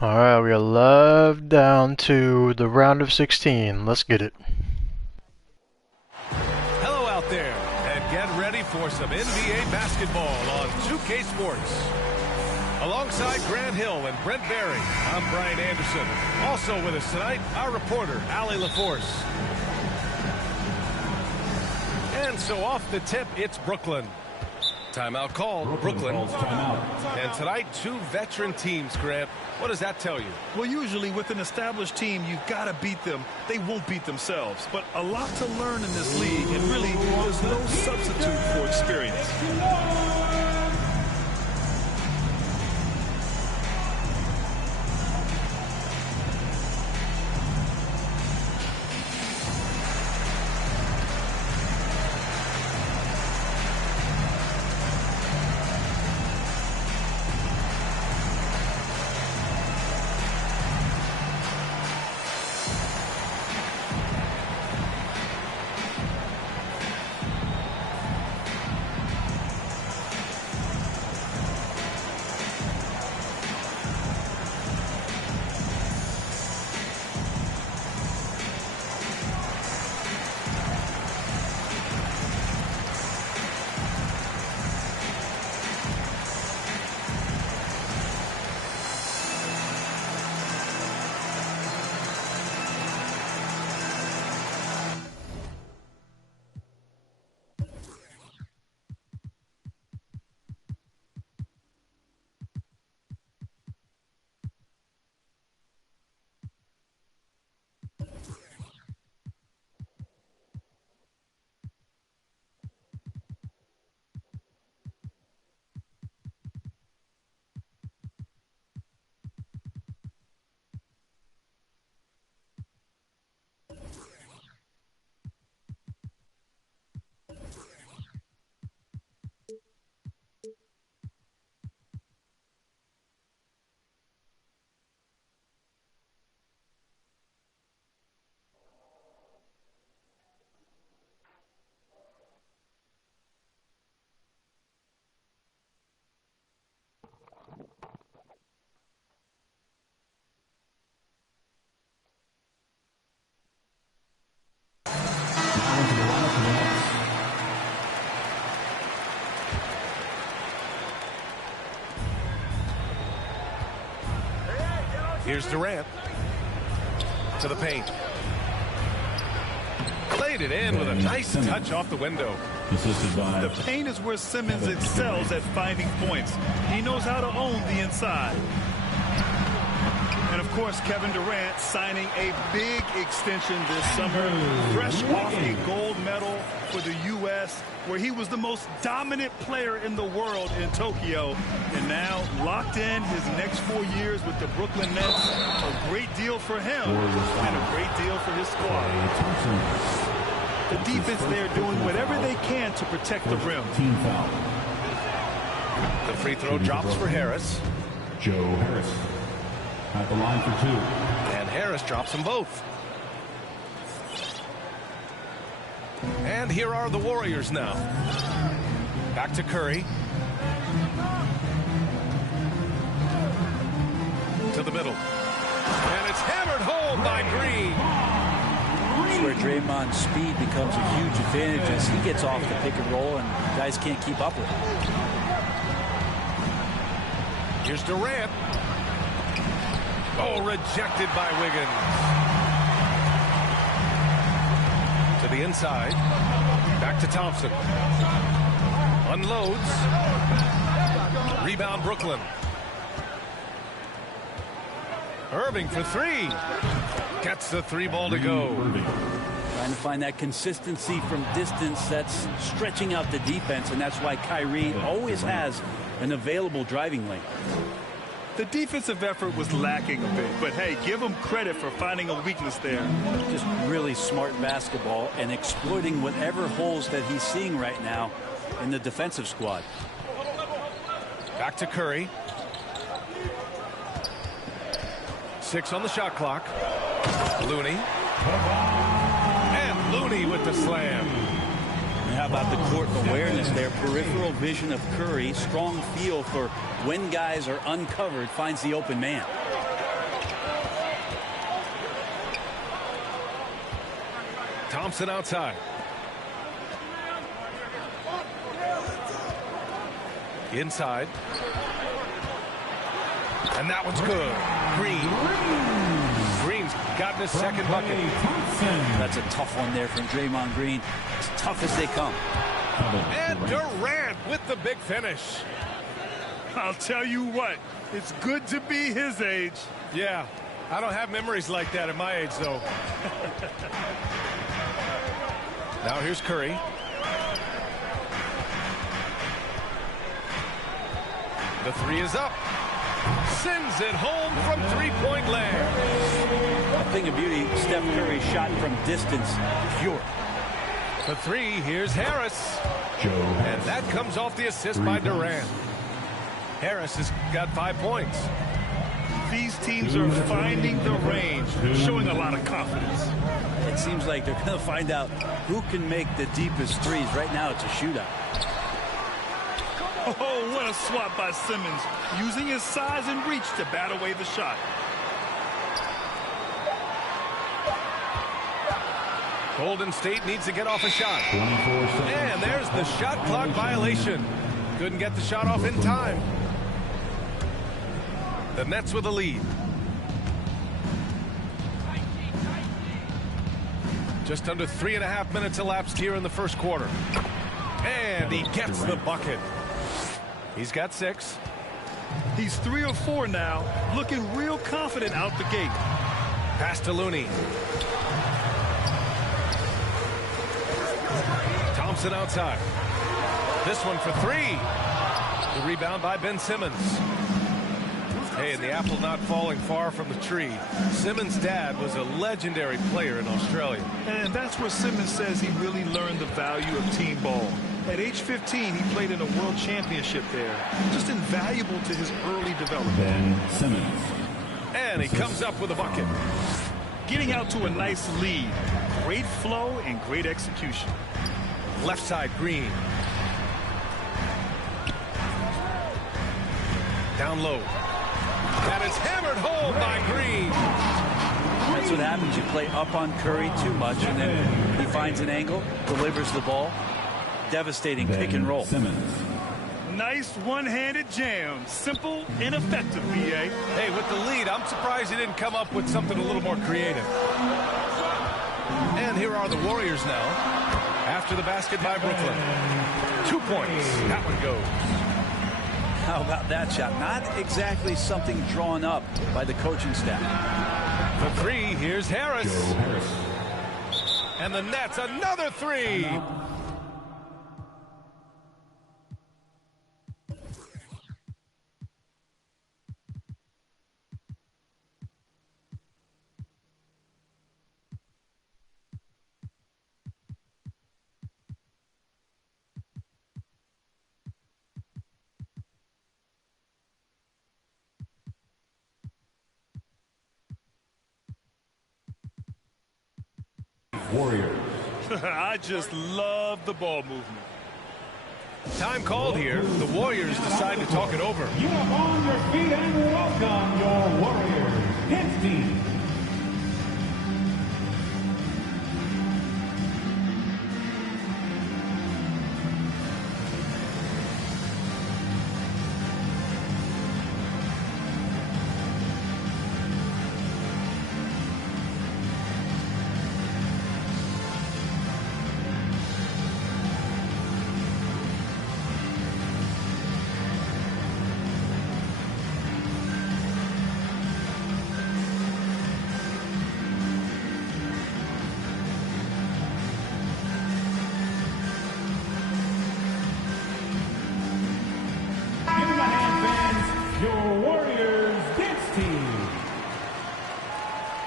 Alright, we are live down to the round of 16. Let's get it. Hello out there, and get ready for some NBA basketball on 2K Sports. Alongside Grant Hill and Brent Barry, I'm Brian Anderson. Also with us tonight, our reporter, Allie LaForce. And so off the tip, it's Brooklyn. Timeout called, Brooklyn. And tonight, two veteran teams, Grant. What does that tell you? Well, usually with an established team, you've got to beat them. They won't beat themselves. But a lot to learn in this league, and really, there's no substitute for experience. Here's Durant to the paint. Played it in with a nice touch off the window. The paint is where Simmons excels at finding points. He knows how to own the inside. And, of course, Kevin Durant signing a big extension this summer, fresh off a gold medal for the U.S., where he was the most dominant player in the world in Tokyo. And now locked in his next 4 years with the Brooklyn Nets. A great deal for him and a great deal for his squad. The defense there doing whatever they can to protect the rim. Team foul. The free throw drops for Harris. Joe Harris at the line for two. And Harris drops them both. And here are the Warriors now. Back to Curry. To the middle. And it's hammered home by Green. That's where Draymond's speed becomes a huge advantage as he gets off the pick and roll and guys can't keep up with him. Here's Durant. Oh, rejected by Wiggins. To the inside. Back to Thompson. Unloads. Rebound Brooklyn. Irving for three. Gets the three ball to go. Trying to find that consistency from distance that's stretching out the defense, and that's why Kyrie always has an available driving lane. The defensive effort was lacking a bit, but hey, give him credit for finding a weakness there. Just really smart basketball and exploiting whatever holes that he's seeing right now in the defensive squad. Back to Curry. 6 on the shot clock. Looney. And Looney with the slam. And how about the court awareness there? Peripheral vision of Curry. Strong feel for when guys are uncovered, finds the open man. Thompson outside. Inside. And that one's good. Green's gotten his second bucket. That's a tough one there from Draymond Green. As tough as they come. And Durant with the big finish. I'll tell you what, it's good to be his age. Yeah, I don't have memories like that at my age, though. Now here's Curry. The three is up. Sends it home from three-point land. A thing of beauty, Steph Curry shot from distance. Pure. The three, here's Harris. And that comes off the assist by Durant. Harris has got 5 points. These teams are finding the range, showing a lot of confidence. It seems like they're going to find out who can make the deepest threes. Right now, it's a shootout. Oh, what a swat by Simmons, using his size and reach to bat away the shot. Golden State needs to get off a shot. And there's the shot clock violation. Couldn't get the shot off in time. The Nets with a lead. Just under 3.5 minutes elapsed here in the first quarter. And he gets the bucket. He's got 6. He's 3 or 4 now, looking real confident out the gate. Pass to Looney. Thompson outside. This one for 3. The rebound by Ben Simmons. Hey, and the apple not falling far from the tree. Simmons' dad was a legendary player in Australia. And that's where Simmons says he really learned the value of team ball. At age 15, he played in a world championship there. Just invaluable to his early development. Ben Simmons. And he comes up with a bucket. Getting out to a nice lead. Great flow and great execution. Left side, Green. Down low. That is hammered home by Green. That's what happens. You play up on Curry too much, and then he finds an angle, delivers the ball. Devastating pick and roll. Simmons. Nice one-handed jam. Simple and effective, B.A. Hey, with the lead, I'm surprised he didn't come up with something a little more creative. And here are the Warriors now. After the basket by Brooklyn. 2 points. That one goes. How about that shot? Not exactly something drawn up by the coaching staff. The 3, here's Harris. And the Nets, another 3. Warriors. I just love the ball movement. Time called here. The Warriors decide to talk it over. You are on your feet and welcome your Warriors. Hits team.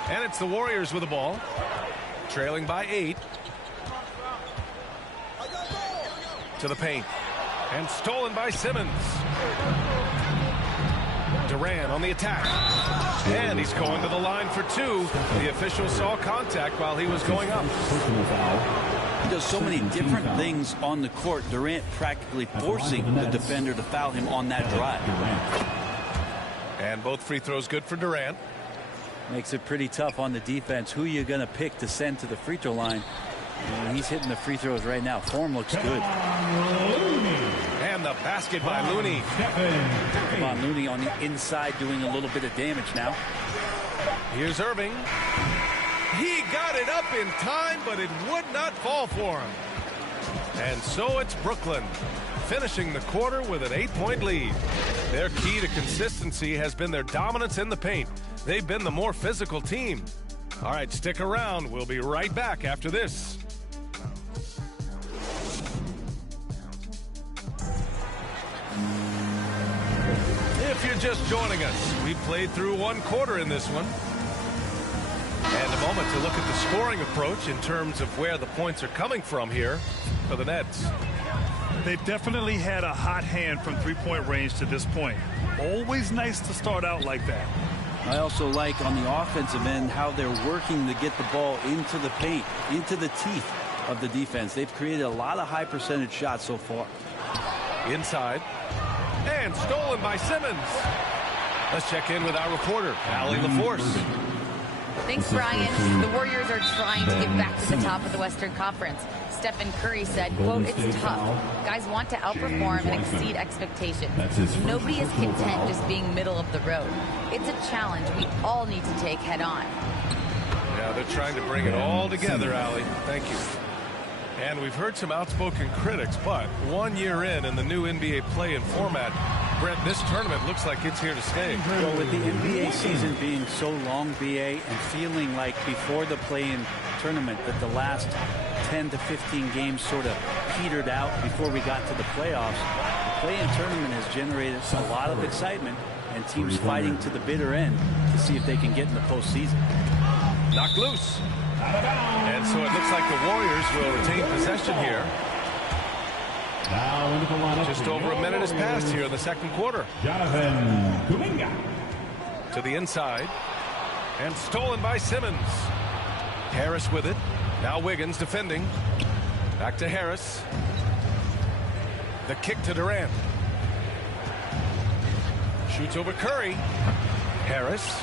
And it's the Warriors with the ball. Trailing by 8. To the paint. And stolen by Simmons. Durant on the attack. And he's going to the line for 2. The official saw contact while he was going up. He does so many different things on the court. Durant practically forcing the defender to foul him on that drive. And both free throws good for Durant. Makes it pretty tough on the defense. Who you're going to pick to send to the free throw line. And he's hitting the free throws right now. Form looks good. And the basket by Looney. Kevon Looney on the inside doing a little bit of damage now. Here's Irving. He got it up in time, but it would not fall for him. And so it's Brooklyn, finishing the quarter with an 8-point lead. Their key to consistency has been their dominance in the paint. They've been the more physical team. All right, stick around. We'll be right back after this. If you're just joining us, we played through one quarter in this one. And a moment to look at the scoring approach in terms of where the points are coming from here for the Nets. They've definitely had a hot hand from three-point range to this point. Always nice to start out like that. I also like on the offensive end how they're working to get the ball into the paint, into the teeth of the defense. They've created a lot of high percentage shots so far. Inside. And stolen by Simmons. Let's check in with our reporter, Allie LaForce. Thanks, Brian. The Warriors are trying to get back to the top of the Western Conference. Stephen Curry said, quote, "It's tough. Guys want to outperform and exceed expectations. Nobody is content just being middle of the road. It's a challenge we all need to take head on." Yeah, they're trying to bring it all together, Allie. Thank you. And we've heard some outspoken critics, but 1 year in the new NBA play-in format, Brent, this tournament looks like it's here to stay. Well, with the NBA season being so long, BA, and feeling like before the play-in tournament that the last 10 to 15 games sort of petered out before we got to the playoffs, the play-in tournament has generated a lot of excitement and teams fighting to the bitter end to see if they can get in the postseason. Knocked loose. And so it looks like the Warriors will retain possession here. Now into the lineup. Just over a minute has passed here in the second quarter. Jonathan Kuminga. To the inside. And stolen by Simmons. Harris with it. Now Wiggins defending. Back to Harris. The kick to Durant. Shoots over Curry. Harris.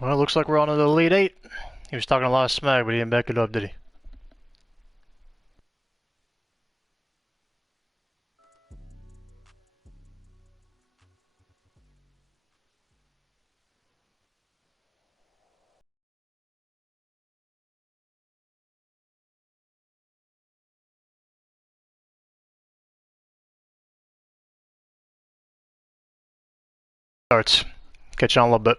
Well, looks like we're on to the Elite Eight. He was talking a lot of smack, but he didn't back it up, did he? Starts. Catch you on a little bit.